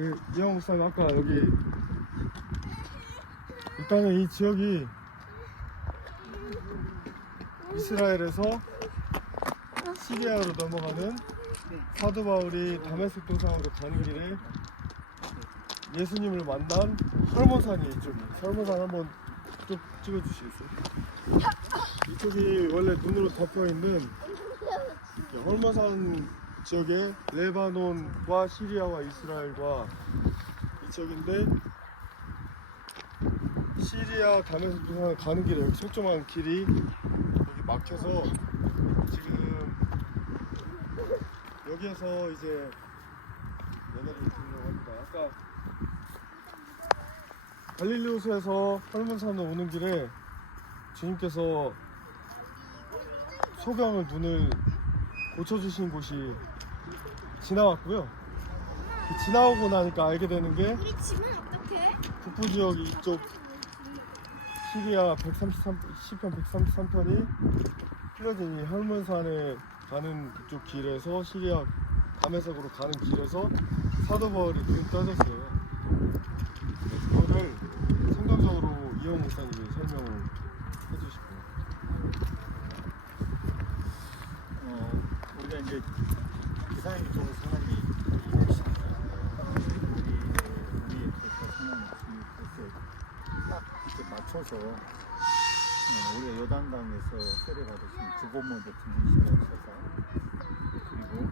그 이영 목사님 아까 여기 일단은 이 지역이 이스라엘에서 시리아로 넘어가는 사도 바울이 다메섹 도상으로 가는 길에 예수님을 만난 설모산이 이쪽이 설모산 한번 쭉 찍어주시겠어요? 이쪽이 원래 눈으로 덮여 있는 헐모산 지역에 레바논과 시리아와 이스라엘과 이 지역인데 시리아 도상을 가는 길에 여기 설정한 길이 여기 막혀서 지금 여기에서 이제 예배를 드리려고 합니다. 아까 갈릴리오스에서 헐몬산으로 오는 길에 주님께서 소경을 눈을 고쳐주신 곳이 지나왔고요. 그 지나오고 나니까 알게 되는 게 우리 집은 어떻게? 북부 지역 이쪽 시리아 133 시편 133편이 필러진 이 헐몬산에 가는 그쪽 길에서 시리아 다메섹으로 가는 길에서 사도 바울이 길 떠졌어요. 네, 그거를 생동적으로 이용 목사님이 설명을 해주실 거예요. 어, 우리가 이제 기사님 쪽으로 상황이 있으니까 우리 우리 그렇게 상황이 있으니까 딱 이렇게 맞춰서 어, 우리가 요단강에서 세례 받으신 두번 먼저 들리시면서 그리고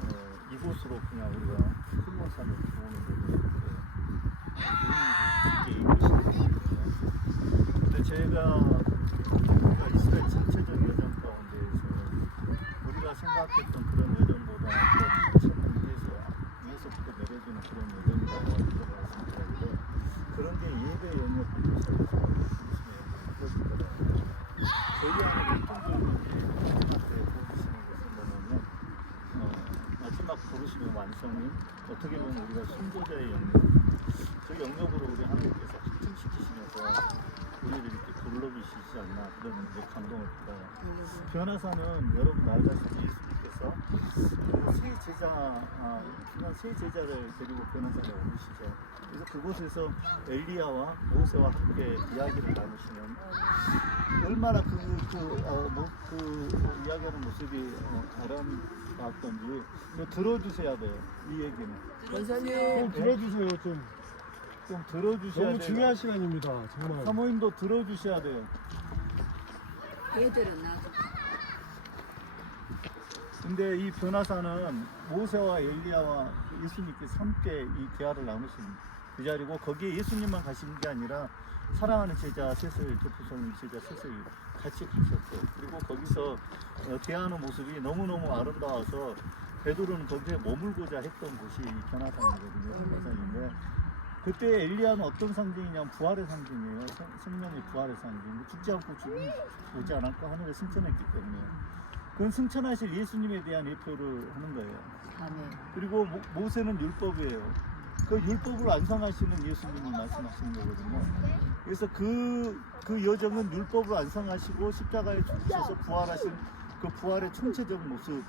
어, 이곳으로 그냥 우리가 흰모산을 들어오는 이곳이거든요. 근데 제가 우리가 이스라엘 전체적인 여정 가운데에서 우리가 생각했던 그런 여정보다 더 위에서부터 내려주는 그런 여정이라고 말씀드렸는데 그런 게 예배 영역부터 저희 안에 앞에 보여주시는 것은 뭐냐면 어, 마지막 부르심의 완성인 어떻게 보면 우리가 순교자의 영역. 그 영역으로 우리 하나님께서 확증시키시면서 우리를 이렇게 불러주시지 않나 그런 감동을 받아요. 변화사는 여러분 알다시피 예수님께서 그새 제자, 아, 새 제자를 데리고 변화산에 오르시죠. 그래서 그곳에서 엘리야와 모세와 함께 이야기를 나누시면 얼마나 그, 그, 어, 뭐, 그 이야기하는 모습이 어, 아름다웠던지 이거 들어주셔야 돼요. 이 얘기는. 좀 들어주세요. 좀 좀 들어주셔야 너무 돼요. 중요한 시간입니다. 정말. 사모님도 들어주셔야 돼요. 얘들은 나도 근데 이 변화사는 모세와 엘리야와 예수님께서 함께 이 대화를 나누신 그 자리고 거기에 예수님만 가신 게 아니라 사랑하는 제자 셋을 교포성 제자 셋을 같이 가셨고 그리고 거기서 어, 대하는 모습이 너무너무 아름다워서 베드로는 거기에 머물고자 했던 곳이 이 변화산이거든요. 변화산인데 그때 엘리야는 어떤 상징이냐면 부활의 상징이에요. 생- 생명의 부활의 상징. 죽지 않고 죽음 오지 않았고 하늘에 승천했기 때문에 그건 승천하실 예수님에 대한 예표를 하는 거예요. 아멘. 그리고 모, 모세는 율법이에요. 그 율법을 완성하시는 예수님을 말씀하시는 거거든요. 그래서 그, 그 여정은 율법을 완성하시고 십자가에 죽으셔서 부활하신 그 부활의 총체적 모습,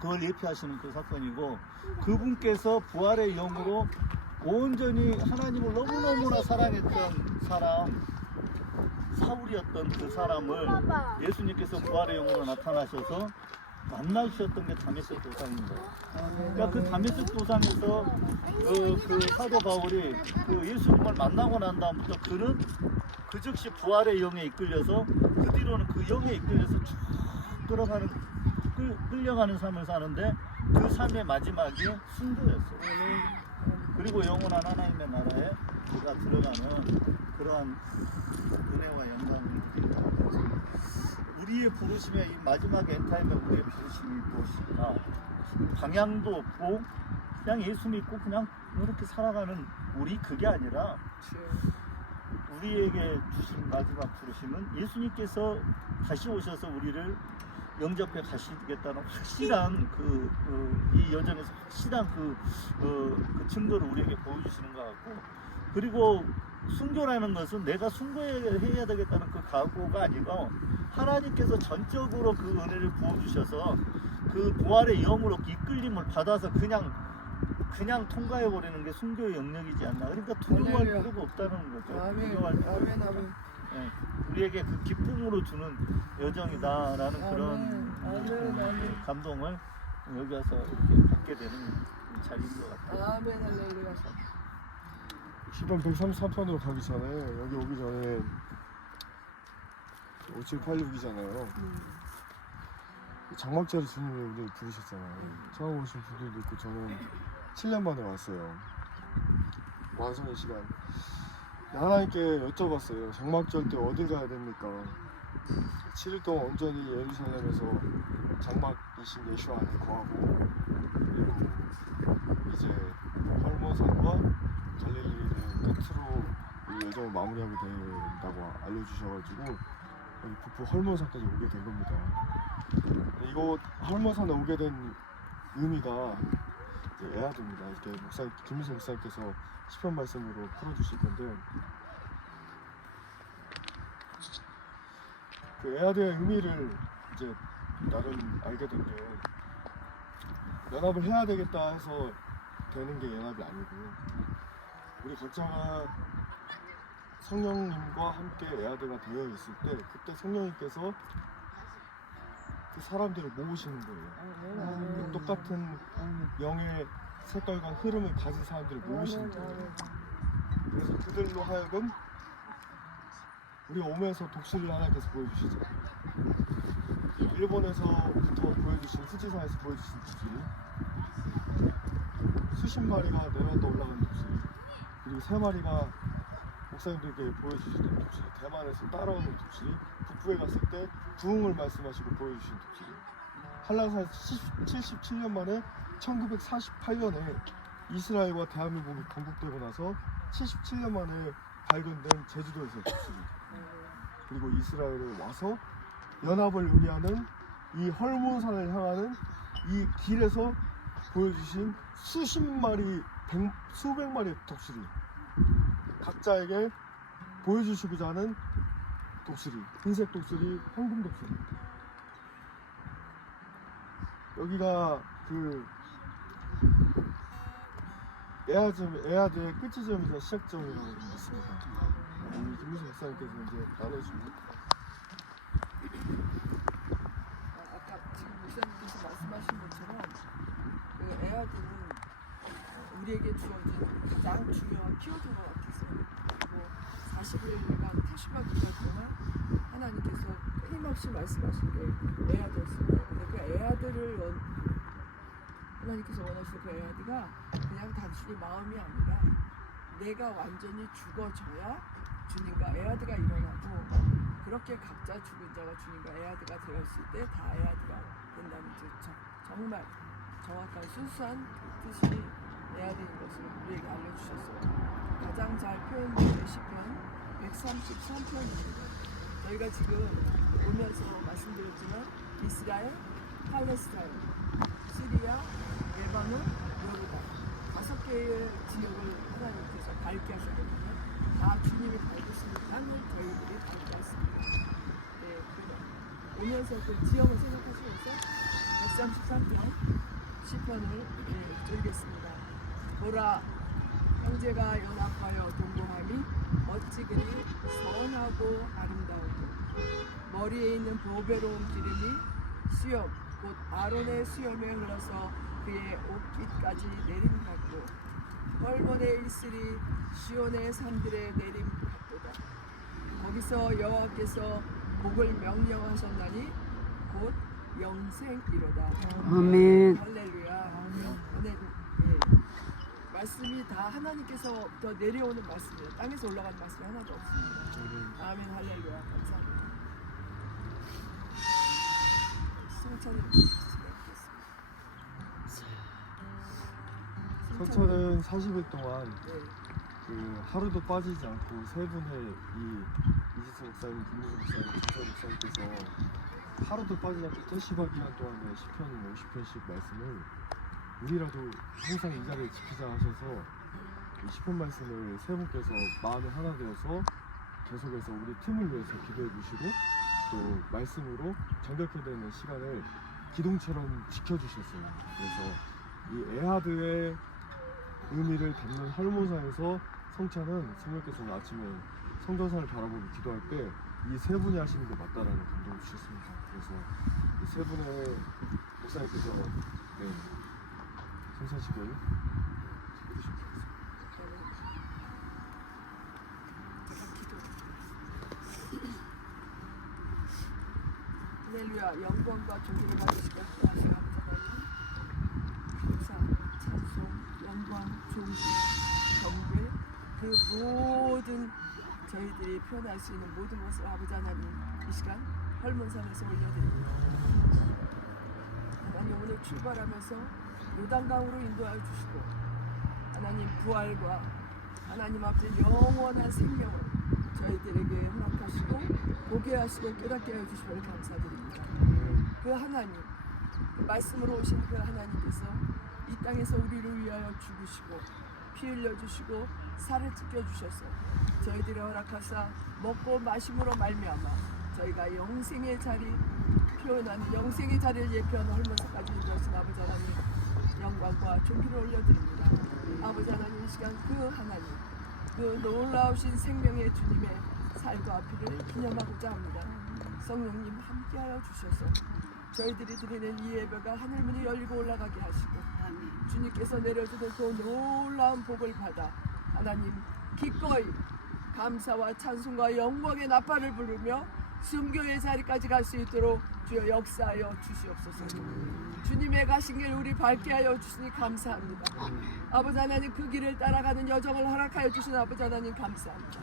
그걸 예표하시는 그 사건이고, 그분께서 부활의 영으로 온전히 하나님을 너무너무나 사랑했던 사람, 사울이었던 그 사람을 예수님께서 부활의 영으로 나타나셔서 만나주셨던 게 다메섹 도상입니다. 그러니까 그 다메섹 도상에서 그, 그 사도 바울이 그 예수님을 만나고 난 다음부터 그는 그 즉시 부활의 영에 이끌려서 그 뒤로는 그 영에 이끌려서 쭉 끌어가는 끌, 끌려가는 삶을 사는데 그 삶의 마지막이 순교였어요. 그리고 영원한 하나님의 나라에 우리가 들어가는 그러한 은혜와 영광을 거죠. 우리의 부르심의 이 마지막 엔타임에 우리의 부르심이 무엇일까? 방향도 없고 그냥 예수 믿고 그냥 이렇게 살아가는 우리 그게 아니라 우리에게 주신 마지막 부르심은 예수님께서 다시 오셔서 우리를 영접해 가시겠다는 확실한 그, 그, 이 여정에서 확실한 그, 어, 그 증거를 우리에게 보여주시는 것 같고 그리고 순교라는 것은 내가 순교해야 되겠다는 그 각오가 아니고 하나님께서 전적으로 그 은혜를 부어주셔서 그 부활의 영으로 이끌림을 받아서 그냥 그냥 통과해 버리는 게 순교의 영역이지 않나. 그러니까 두려워할. 필요가 없다는 거죠. 아멘. 두려워할 필요가 아멘. 없다. 아멘. 예, 우리에게 그 기쁨으로 주는 여정이다라는 그런 아멘. 아멘. 아멘. 감동을 여기 와서 이렇게 받게 되는 자리인 것 같아요. 아멘. 시편 133편으로 가기 전에 여기 오기 전에 5786이잖아요. 장막자리 주님을 부르셨잖아요. 처음 오신 분들도 있고 저는 7년 만에 왔어요. 완성의 시간. 하나님께 여쭤봤어요. 장막절 때 어디 가야 됩니까? 7일 동안 온전히 예루살렘에서 장막이신 예수 안에 거하고 그리고 이제 끝으로 이 여정을 마무리하게 된다고 알려주셔가지고 여기 북부 헐모산까지 오게 된 겁니다. 근데 이거 헐모산에 오게 된 의미가 이제 에아드입니다. 이렇게 목사 김민성 목사님께서 시편 말씀으로 풀어주실 건데 그 에아드의 의미를 이제 나름 알게 된 게 연합을 해야 되겠다 해서 되는 게 연합이 아니고 우리 각자가 성령님과 함께 에아드가 되어 있을 때 그때 성령님께서 그 사람들을 모으시는 거예요. 그 똑같은. 영의 색깔과 흐름을 가진 사람들을 모으시는. 거예요. 그래서 그들로 하여금 우리 오면서 독수리를 하나님께서 보여주시죠. 일본에서부터 보여주신 후지산에서 보여주신 독수리 수십 마리가 내려왔다 올라가는 독수리 그리고 세 마리가 목사님들께 보여주시던 독수리 대만에서 따라오는 독수리 북부에 갔을 때 부흥을 말씀하시고 보여주신 독수리 한라산에서 77년 만에 1948년에 이스라엘과 대한민국이 건국되고 나서 77년 만에 발견된 제주도에서의 독수리 그리고 이스라엘에 와서 연합을 의미하는 이 헐몬산을 향하는 이 길에서 보여주신 수십 마리, 백, 수백 마리의 독수리 각자에게 보여주시고자 하는 독수리 흰색 독수리, 황금 독수리. 여기가 그 에아즘, 에아드의 끝지점이자 시작점이라고 믿습니다. 우리 김민수 목사님께서 이제 나눠주고. 아, 아까 지금 목사님께서 말씀하신 것처럼 그 에아드는 우리에게 주어진 가장 중요한 키워드가 같아서 뭐 40일간 태시마 기간 동안 하나님께서 끊임없이 말씀하신 게 에아드였습니다. 근데 그 에아드를 원, 하나님께서 원하시는 그 에아드가 그냥 단순히 마음이 아니라 내가 완전히 죽어져야 주님과 에아드가 일어나고 그렇게 각자 죽은 자가 주님과 에아드가 되었을 때다 에아드가 된다는 뜻 정말 정확한 순수한 뜻이 에아드인 것을 우리에게 알려주셨어요. 가장 잘 표현된 시편 133편입니다. 저희가 지금 오면서 말씀드렸지만 이스라엘, 팔레스타인, 시리아, 레바논, 여루다 다섯 개의 지역을 하나님께서 밟게 하셨거든요. 다 주님이 밟으신 땅을 저희들이 밟고 있습니다. 네. 오면서 그 지역을 생각하시면서 133편 시편을 네, 읽겠습니다. 보라 형제가 연합하여 동봉함이 어찌그리 선하고 아름다우고 머리에 있는 보배로운 기름이 수염 곧 아론의 수염에 흘러서 그의 옷깃까지 내림받고 헐몬의 일슬이 시온의 산들에 내림받도다 거기서 여호와께서 복을 명령하셨나니 곧 영생이로다 아멘. 할렐루야. 말씀이 다 하나님께서부터 내려오는 말씀이에요. 땅에서 올라가는 말씀이 하나도 없습니다. 아멘 할렐루야. 감사합니다. 성찬을 드리겠습니다. 서천은 40일 동안 네. 그 하루도 빠지지 않고 세 분의 이 이지수 목사님, 김민수 목사님, 김서 목사님께서 하루도 빠지지 않고 태시바 기간 동안에 10편, 50편씩 말씀을 우리라도 항상 이 자리에 지키자 하셔서 이 10편 말씀을 세 분께서 마음이 하나 되어서 계속해서 우리 팀을 위해서 기도해 주시고 또 말씀으로 정결케 되는 시간을 기둥처럼 지켜주셨어요. 그래서 이 에하드의 의미를 담는 할모사에서 성찬은 성령께서 오늘 아침에 성전산을 바라보고 기도할 때 이 세 분이 하시는 게 맞다라는 감동을 주셨습니다. 그래서 이 세 분의 목사님께서 네, 좋겠습니다. 할렐루야 영광과 존귀를 받으시고 하나님 감사 찬송 영광 존귀 경배 그 모든 저희들이 표현할 수 있는 모든 것을 아버지 하나님 이 시간 헐문산에서 올려드립니다 하나님 오늘 출발하면서 요단강으로 인도하여 주시고 하나님 부활과 하나님 앞에 영원한 생명을 저희들에게 허락하시고 보게 하시고 깨닫게 하여 주시면 감사드립니다. 그 하나님, 그 말씀으로 오신 그 하나님께서 이 땅에서 우리를 위하여 죽으시고 피 흘려 주시고 살을 찢겨 주셔서 저희들의 허락하사 먹고 마심으로 말미암아 저희가 영생의 자리 표현하는 영생의 자리를 예표하는 헐면서까지 이루어진 아버지 하나님 영광과 존귀를 올려드립니다. 아버지 하나님 이 시간 그 하나님 그 놀라우신 생명의 주님의 살과 피를 기념하고자 합니다. 성령님 함께하여 주셔서 저희들이 드리는 이 예배가 하늘 문이 열리고 올라가게 하시고 주님께서 내려주는 그 놀라운 복을 받아 하나님 기꺼이 감사와 찬송과 영광의 나팔을 부르며 순교의 자리까지 갈 수 있도록 주여 역사하여 주시옵소서. 주님의 가신 길 우리 밟게 하여 주시니 감사합니다. 아버지 하나님 그 길을 따라가는 여정을 허락하여 주신 아버지 하나님 감사합니다.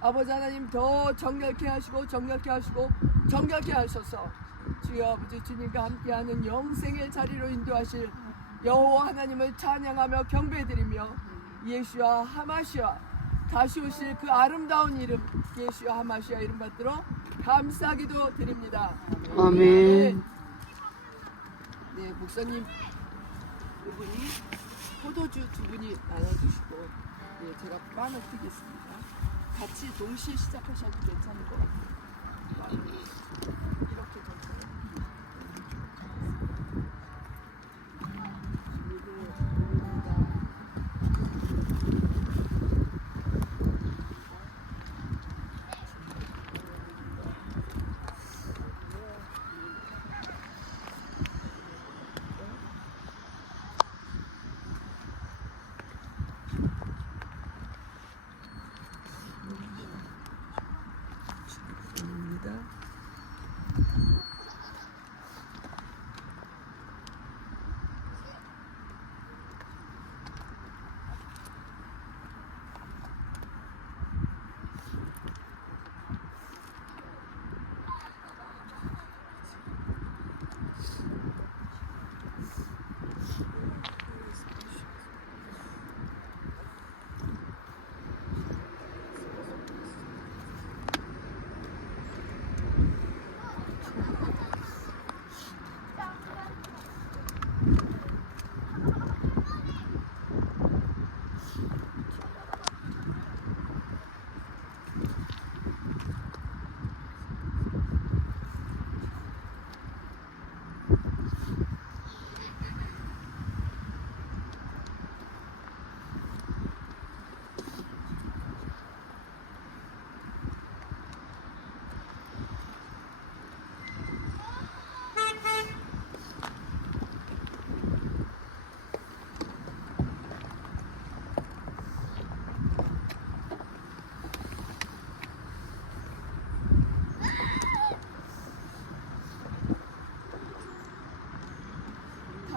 아버지 하나님 더 정결케 하시고 정결케 하시고 정결케 하셔서 주여 아버지 주님과 함께하는 영생의 자리로 인도하실 여호와 하나님을 찬양하며 경배드리며 예수와 하마시아 다시 오실 그 아름다운 이름 예수와 하마시아 이름 받들어 감사기도 드립니다. 아멘. 네, 목사님 이분이 포도주 두 분이 나눠주시고 네, 제가 빵을 튀겠습니다. 같이 동시에 시작하셔도 괜찮을 것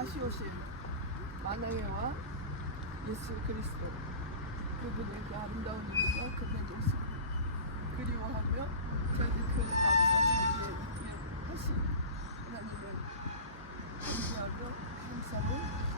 다시 오실 만왕의 예수 그리스도 그분의 그 아름다운 이름과 그분의 모습 그리워하며 저희들 그 앞서 저희의 뒤에 하신 하나님을 감사하고 감사를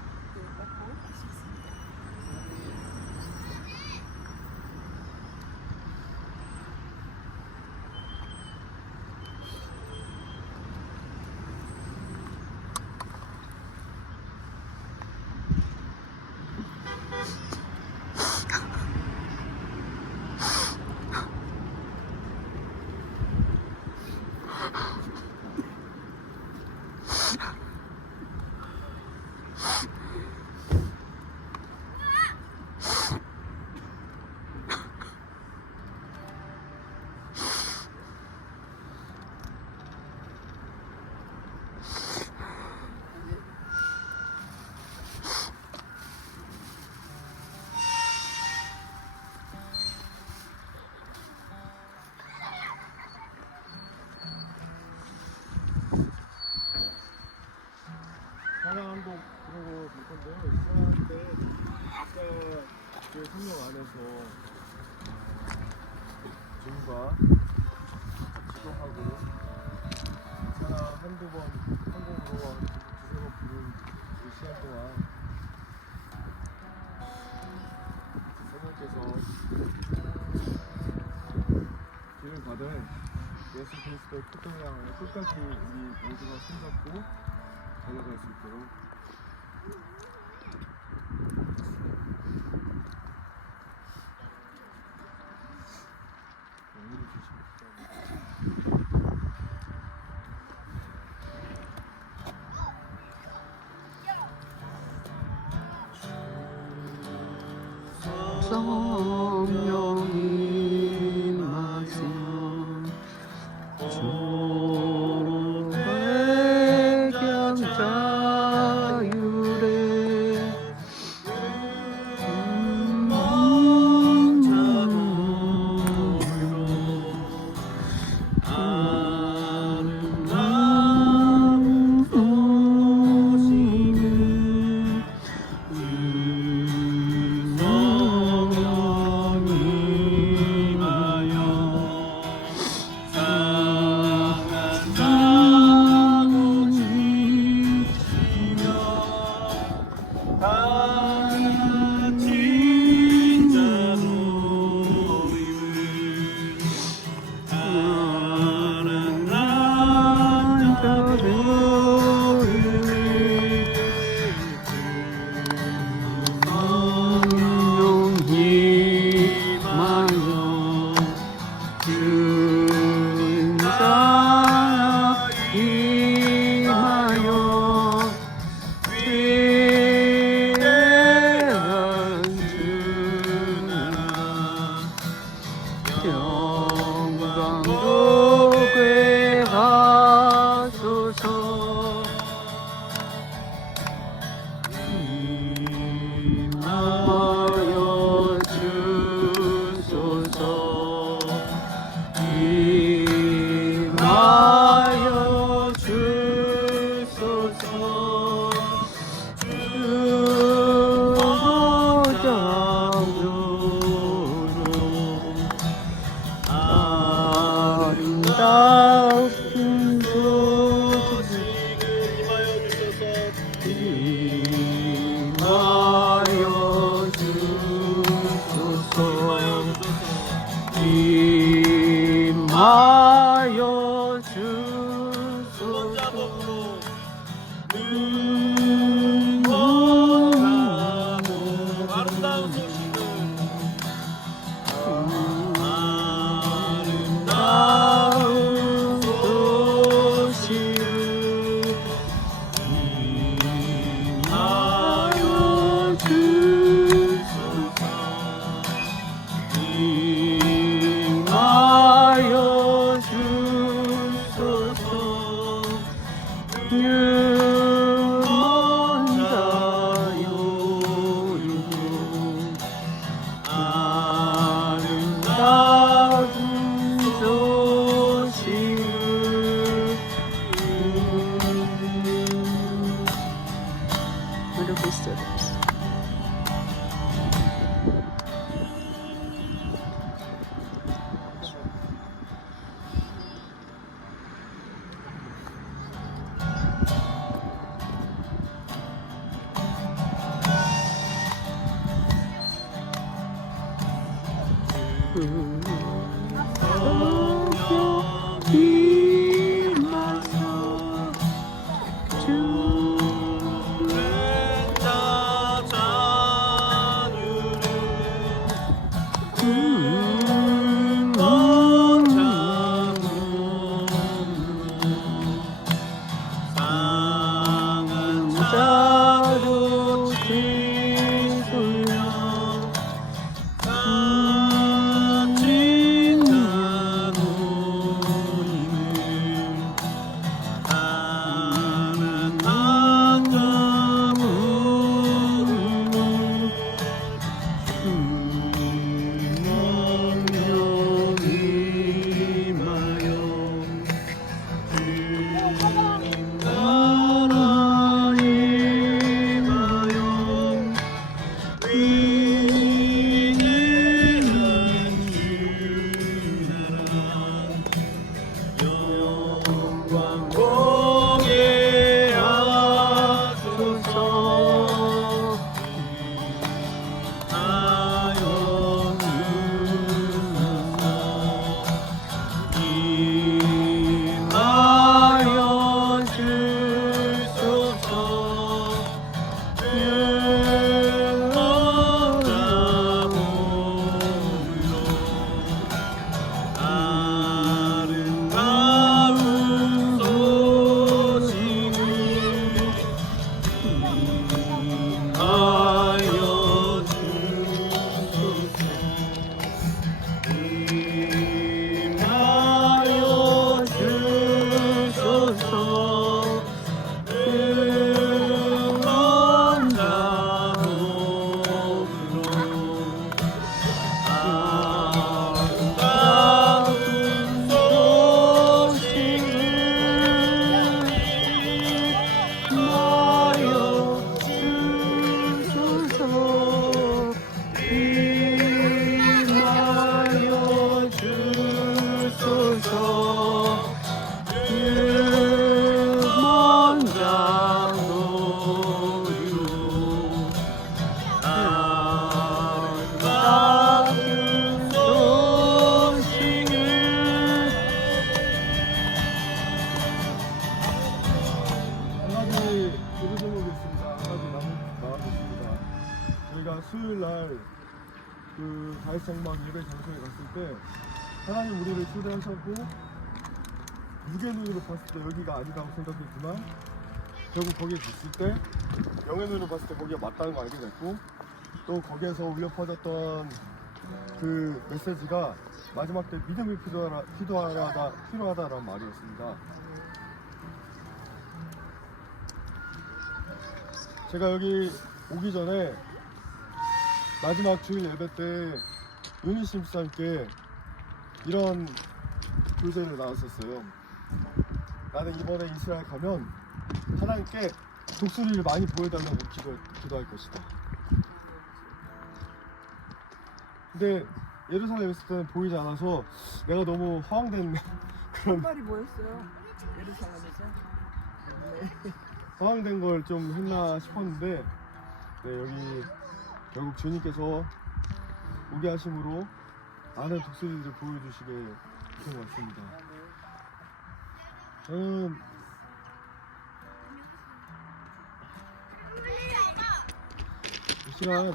끝까지 우리 모두가 손잡고 걸어갈 수 있도록. Mm-hmm. 다이성막 예배 장소에 갔을 때 하나님 우리를 초대하셨고 육의 눈으로 봤을 때 여기가 아니라고 생각했지만 결국 거기에 갔을 때 영의 눈으로 봤을 때 거기가 맞다는 걸 알게 됐고 또 거기에서 울려 퍼졌던 그 메시지가 마지막 때 믿음이 필요하다, 필요하다, 필요하다라는 말이었습니다. 제가 여기 오기 전에 마지막 주일 예배 때 목사님께 이런 교제를 나눴었어요. 나는 이번에 이스라엘 가면 하나님께 독수리를 많이 보여달라고 기도, 기도할 것이다. 근데 예루살렘에 있을 때는 보이지 않아서 내가 너무 허황된 그런 말이 뭐였어요? 예루살렘에서. 네. 허황된 걸 좀 했나 싶었는데 네, 여기 결국 주님께서 오게 하심으로 많은 독수리들을 보여주시게 된것 같습니다. 저는 이 시간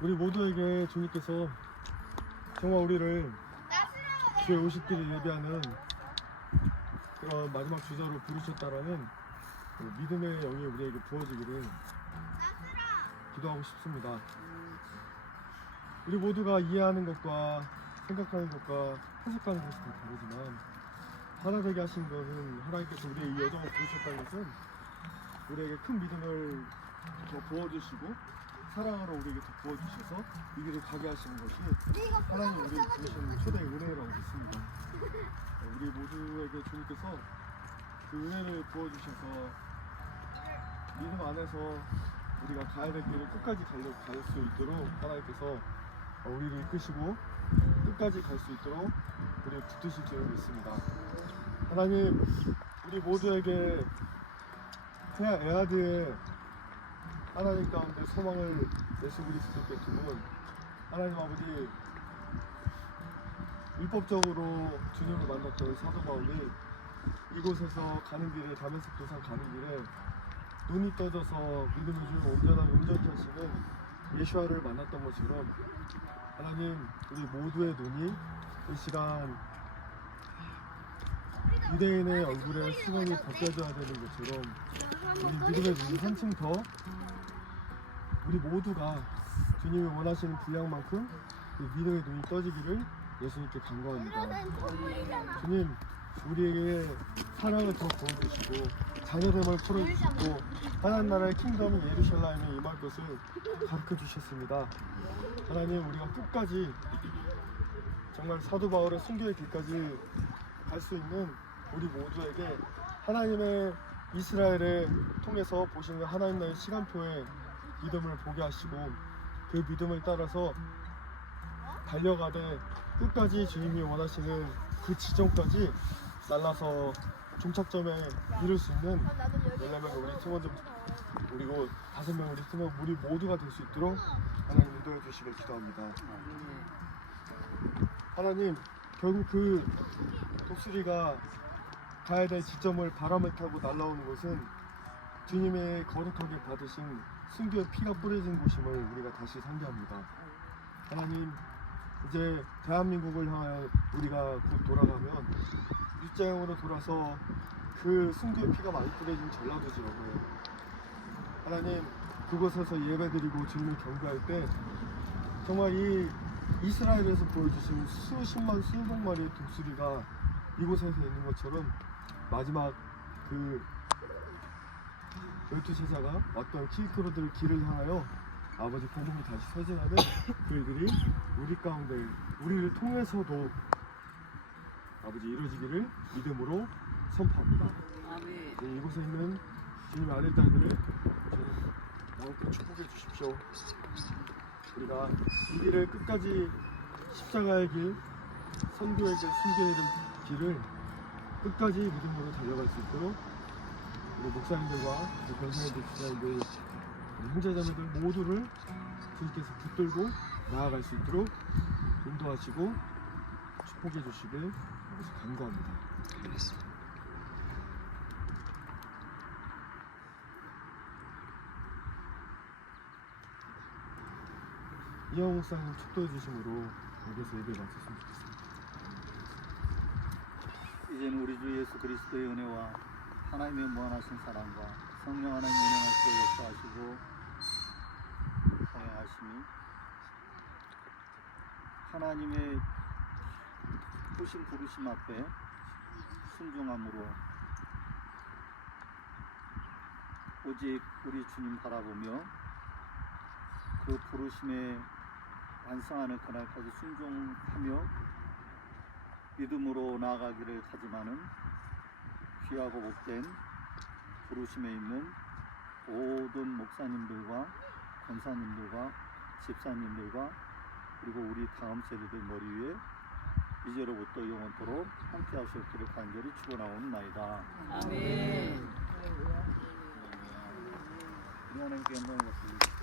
우리 모두에게 주님께서 정말 우리를 주의 오십기를 예비하는 그런 마지막 주자로 부르셨다라는 그 믿음의 영이 우리에게 부어지기를 기도하고 싶습니다. 우리 모두가 이해하는 것과 생각하는 것과 해석하는 것이 다 다르지만 하나 되게 하신 것은 하나님께서 우리의 이 여정을 부르셨다는 것은 우리에게 큰 믿음을 더 부어주시고 사랑으로 우리에게 더 부어주셔서 이 길을 가게 하시는 것이 하나님 우리에게 주시는 최대의 은혜라고 믿습니다. 우리 모두에게 주님께서 그 은혜를 부어주셔서 믿음 안에서 우리가 가야 될 길을 끝까지 갈수 있도록 하나님께서 우리를 이끄시고 끝까지 갈 수 있도록 우리를 붙드실 줄 믿습니다. 하나님 우리 모두에게 태아 에아드의 하나님 가운데 소망을 예수 그리스도께 두는 하나님 아버지 율법적으로 주님을 만났던 사도 바울이 이곳에서 가는 길에 다메섹 도상 가는 길에 눈이 떠져서 믿음을 주는 온전한 운전자 하시는 예수아를 만났던 것처럼 하나님 우리 모두의 눈이 이 시간 유대인의 얼굴에 수건이 벗겨져야 되는 것처럼 우리 믿음의 눈이 한층 더 우리 모두가 주님이 원하시는 분량만큼 그 믿음의 눈이 떠지기를 예수님께 간구합니다. 주님, 우리에게 사랑을 더 부어주시고 자녀됨을 풀어주시고 하나님 나라의 킹덤이 예루살렘에 임할 것을 가르쳐 주셨습니다. 하나님, 우리가 끝까지 정말 사도 바울의 순교의 길까지 갈 수 있는 우리 모두에게 하나님의 이스라엘을 통해서 보시는 하나님 나라의 시간표에 믿음을 보게 하시고 그 믿음을 따라서 달려가되 끝까지 주님이 원하시는 그 지점까지 날라서 종착점에 이룰 수 있는 왜냐면 우리 팀원들 그리고 다섯 명 우리 팀원 우리 모두가 될 수 있도록 하나님 인도해 주시길 기도합니다. 하나님 결국 그 독수리가 가야 될 지점을 바람을 타고 날아오는 곳은 주님의 거룩하게 받으신 순교의 피가 뿌려진 곳임을 우리가 다시 상기합니다. 하나님 이제 대한민국을 향하여 우리가 곧 돌아가면 일자형으로 돌아서 그 순교의 피가 많이 뿌려진 전라도 지역을 하나님 그곳에서 예배드리고 주님을 경배할 때 정말 이 이스라엘에서 보여주신 수십만 수백 마리의 독수리가 이곳에서 있는 것처럼 마지막 그 열두 제자가 왔던 킬크로들 길을 향하여 아버지 복음이 다시 서진하는 그 일들이 우리 가운데 우리를 통해서도 아버지 이루어지기를 믿음으로 선포합니다. 아멘. 네, 이곳에 있는 주님의 아들 딸들을 나오게 축복해 주십시오. 우리가 이 길을 끝까지 십자가의 길, 선교의 길, 순교의 길을 끝까지 믿음으로 달려갈 수 있도록 우리 목사님들과 우리 권사님들, 주사님들, 우리 형제자매들 모두를 주님께서 붙들고 나아갈 수 있도록 인도하시고 축복해 주시길 간구합니다. 이영 목사님 축도해 주심으로 여기서 예배 마쳤으면 좋겠습니다. 이제는 우리 주 예수 그리스도의 은혜와 하나님의 무한하신 사랑과 성령 하나님 운행하시고 역사하시고 동행하심이 하나님의 부신 부르심 앞에 순종함으로 오직 우리 주님 바라보며 그 부르심에 완성하는 그날까지 순종하며 믿음으로 나아가기를 다짐하는 귀하고 복된 부르심에 있는 모든 목사님들과 권사님들과 집사님들과 그리고 우리 다음 세대들 머리 위에 이제로부터 영원토록 함께 하셨기를 간절히 축원하옵나이다. 아멘. 하나님께 영광을 받습니다.